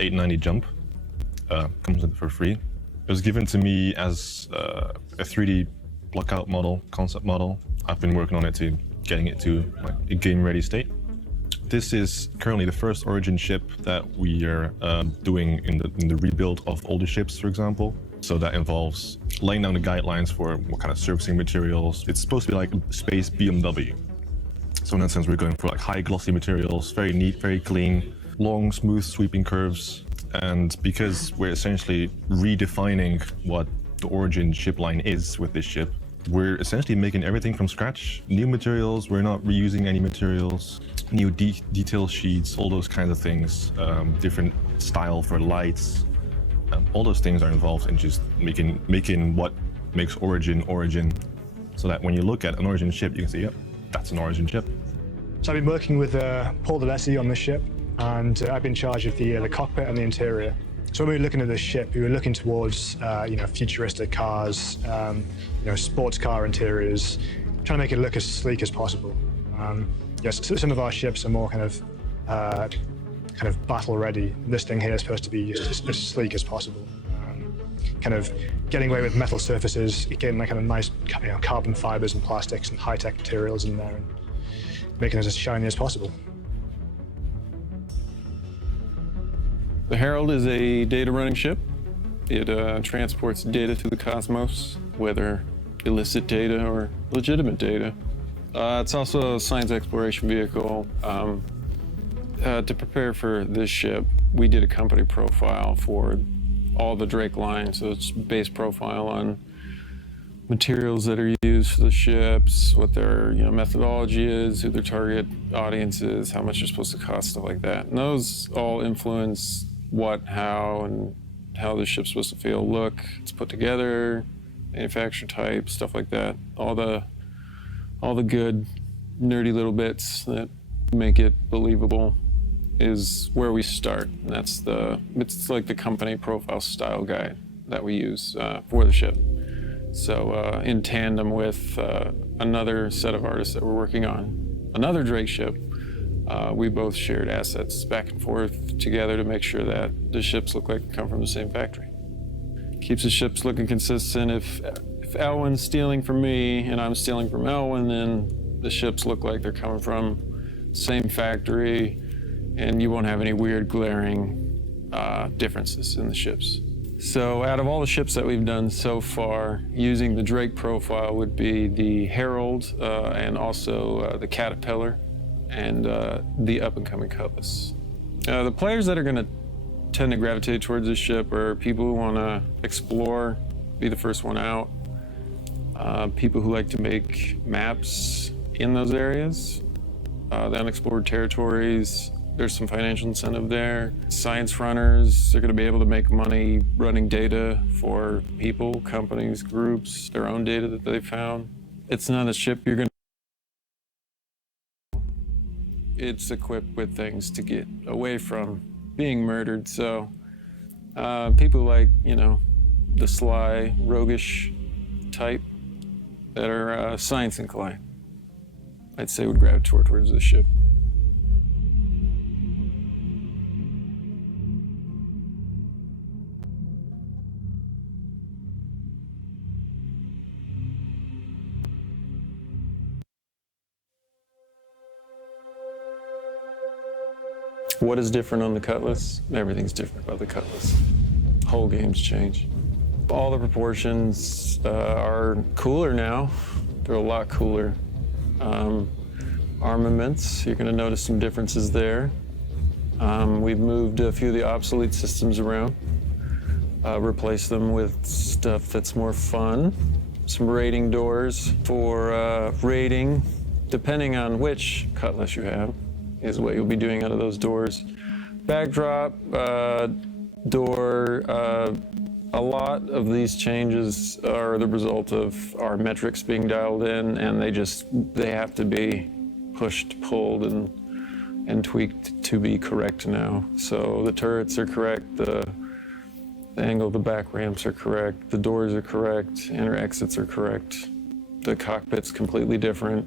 890 jump. Comes in for free. It was given to me as a 3D blockout model, concept model. I've been working on it to getting it to like a game-ready state. This is currently the first Origin ship that we are doing in the rebuild of older ships, for example. So that involves laying down the guidelines for what kind of servicing materials. It's supposed to be like a space BMW. So in that sense, we're going for like high glossy materials, very neat, very clean, long, smooth, sweeping curves. And because we're essentially redefining what the Origin ship line is with this ship, we're essentially making everything from scratch. New materials, we're not reusing any materials, new detail sheets, all those kinds of things, different style for lights. All those things are involved in just making what makes Origin, so that when you look at an Origin ship, you can say, yep, that's an Origin ship. So I've been working with Paul Delessy on this ship, and I've been in charge of the cockpit and the interior. So when we were looking at this ship, we were looking towards futuristic cars, sports car interiors, trying to make it look as sleek as possible. Yes, some of our ships are more kind of battle ready. This thing here is supposed to be as sleek as possible. Kind of getting away with metal surfaces, getting like kind of nice carbon fibers and plastics and high-tech materials in there, and making it as shiny as possible. The Herald is a data running ship. It transports data through the cosmos, whether illicit data or legitimate data. It's also a science exploration vehicle. To prepare for this ship, we did a company profile for all the Drake line, so it's base profile on materials that are used for the ships, what their methodology is, who their target audience is, how much they're supposed to cost, stuff like that. And those all influence what, how, and how the ship's supposed to feel, look, it's put together, manufacturer type, stuff like that. All the good, nerdy little bits that make it believable is where we start. And it's like the company profile style guide that we use for the ship. So in tandem with another set of artists that we're working on another Drake ship, we both shared assets back and forth together to make sure that the ships look like they come from the same factory. Keeps the ships looking consistent. If Elwin's stealing from me and I'm stealing from Elwin, then the ships look like they're coming from the same factory, and you won't have any weird glaring differences in the ships. So out of all the ships that we've done so far, using the Drake profile would be the Herald and also the Caterpillar and the up-and-coming Cutlass. The players that are going to tend to gravitate towards this ship are people who want to explore, be the first one out, people who like to make maps in those areas, the unexplored territories. There's some financial incentive there. Science runners, they're going to be able to make money running data for people, companies, groups, their own data that they found. It's not a ship you're going to... It's equipped with things to get away from being murdered. So people like, the sly, roguish type that are science inclined, I'd say would gravitate towards the ship. What is different on the Cutlass? Everything's different about the Cutlass. Whole game's changed. All the proportions are cooler now. They're a lot cooler. Armaments, you're going to notice some differences there. We've moved a few of the obsolete systems around, replaced them with stuff that's more fun. Some rating doors for rating, depending on which Cutlass you have, is what you'll be doing out of those doors. Backdrop, door, a lot of these changes are the result of our metrics being dialed in, and they have to be pushed, pulled, and tweaked to be correct now. So the turrets are correct, the angle of the back ramps are correct, the doors are correct, enter exits are correct, the cockpit's completely different.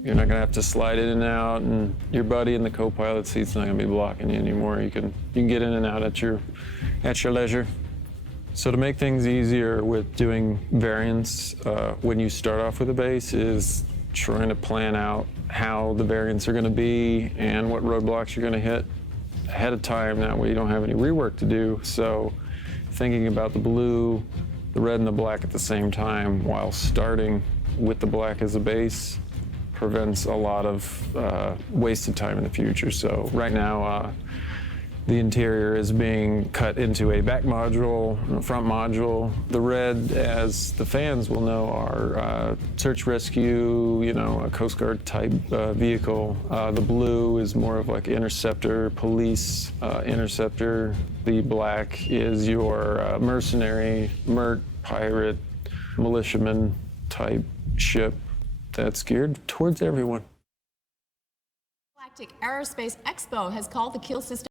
You're not gonna have to slide in and out, and your buddy in the co-pilot seat's not gonna be blocking you anymore. You can get in and out at your leisure. So to make things easier with doing variants when you start off with a base is trying to plan out how the variants are gonna be and what roadblocks you're gonna hit ahead of time. That way you don't have any rework to do. So thinking about the blue, the red, and the black at the same time while starting with the black as a base prevents a lot of wasted time in the future. So right now, the interior is being cut into a back module, a front module. The red, as the fans will know, are search rescue, a Coast Guard type vehicle. The blue is more of like interceptor, police interceptor. The black is your mercenary, merc, pirate, militiaman type ship that's geared towards everyone. Galactic Aerospace Expo has called the kill system